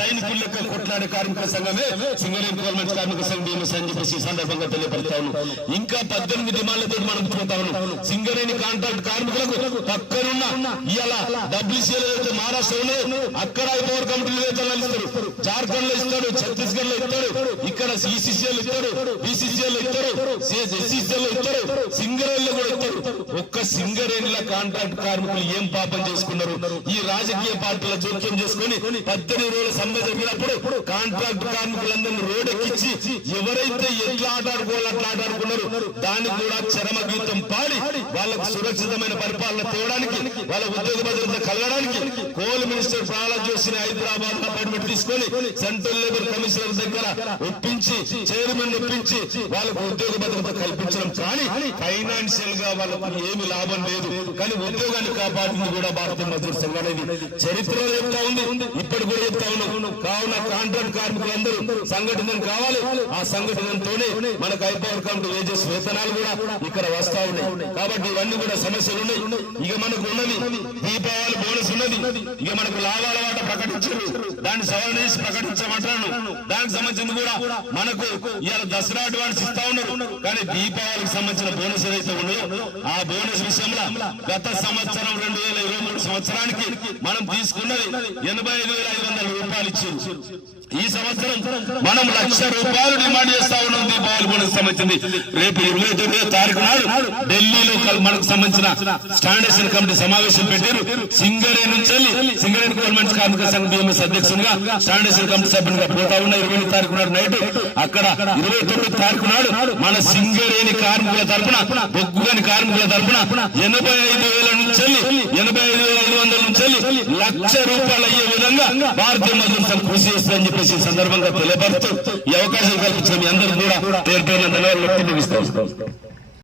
సైనికుల లెక్క కొట్లాడే కార్మిక సంఘమే సింగరేణి గవర్నమెంట్ కార్మిక సంఘం BMS అని చెప్పేసి ఈ సందర్భంగా తెలియపడతాను. ఇంకా 18 డిమాండ్లతో మనం పోతా ఉన్నాం. సింగరేణి కాంట్రాక్ట్ కార్మికులకు పక్కనున్న ఇలా WCL అయితే మహారాష్ట్రలో అక్కడ పవర్ కమిటీలు వేతనాలు ఇస్తారు, జార్ఖండ్ లో ఇస్తాడు, ఛత్తీస్గఢ్ లో ఇస్తాడు, ఇక్కడ CCCL ఇస్తాడు, BCCL ఇస్తారు, SCCL ఇస్తారు, సింగరేణిలో కూడా ఇస్తారు. ఒక్క సింగరేణిల కాంట్రాక్ట్ కార్మికులు ఏం పాపం చేసుకున్నారు? ఈ రాజకీయ పార్టీల జోక్యం చేసుకుని 18 రోజుల సమ్మె జరిగినప్పుడు కాంట్రాక్ట్ కార్మికులందరినీ రోడ్డెక్కించి ఎవరైతే ఎట్లా ఆటాడుకోవాలో అట్లా ఆటాడుకున్నారు. దానికి కూడా చరమ గీతం పాడి వాళ్ళకు సురక్షితమైన పరిపాలన తేవడానికి, వాళ్ళ ఉద్యోగ భద్రత కలగడానికి కోల్ మినిస్టర్ ప్రహ్లాద్ జోషిని హైదరాబాద్ అపాయింట్మెంట్ తీసుకొని సెంట్రల్ లేబర్ కమిషనర్ దగ్గర ఒప్పించి, చైర్మన్ ఒప్పించి వాళ్ళకు ఉద్యోగ భద్రత కల్పించడం. కానీ ఫైనాన్షియల్ గా వాళ్ళకు ఏమి లాభం లేదు. కానీ ఉద్యోగాన్ని కాపాడింది కూడా భారతీయ మజ్దూర్ సంఘం అనేది చరిత్రలో చెప్తా ఉంది, ఇప్పుడు కూడా చెప్తా ఉన్నాం. కావున కాంట్రాక్ట్ కార్మికులందరూ సంఘటన కావాలి. ఆ సంఘటనతోనే మనకు హైపవర్ కమిటీ వేజెస్ వేతనాలు కూడా ఇక్కడ వస్తా ఉన్నాయి. కాబట్టి ఇవన్నీ కూడా సమస్యలు ఉన్నాయి. ఇక మనకు ఉన్నది దీపావళి బోనస్ ఉన్నది. ఇక మనకు లాభాల వాట ప్రకటించారు, దాన్ని సవరణ చేసి ప్రకటించమంటాను. దానికి సంబంధించింది కూడా మనకు ఇవాళ దసరా అడ్వాన్స్ ఇస్తా ఉన్నారు. కానీ దీపావళికి సంబంధించిన బోనస్ ఏదైతే ఉన్నదో ఆ బోనస్ విషయంలో గత సంవత్సరం 2023 సంవత్సరానికి మనం తీసుకున్నది 85,500 రూపాయలు ఇచ్చింది. ఈ సంవత్సరం మనం 1,00,000 రూపాయలు డిమాండ్ చేస్తా ఉన్నాం దీపావళి బోనస్ సంబంధించింది. రేపు 29వ తారీఖు నాడు ఢిల్లీలో మనకు సంబంధించిన స్టాండర్డ్ కమిటీ సమావేశం పెట్టారు. సింగరేణి నుంచి సింగరేణి గవర్నమెంట్ కార్మిక సంఘం BMS అధ్యక్షునిగా స్టాండర్డ్ కమిటీ సభ్యునిగా పోతా ఉన్న 20వ తారీఖు నాడు నైట్ అక్కడ 29వ తారీఖు నాడు మన సింగరేణి కార్మికుల తరఫున, బొగ్గుగని కార్మికుల తరఫున 85,000 నుంచి 85,500 నుంచి 1,00,000 రూపాయలు అయ్యే విధంగా భారతీయ మజ్దూర్ సంఘం కృషి చేస్తుందని చెప్పేసి ఈ సందర్భంగా తెలియపరుస్తూ ఈ అవకాశం కల్పించిన మీ అందరూ కూడా పేరు పేరున ధన్యవాదాలు ముగిస్తాం.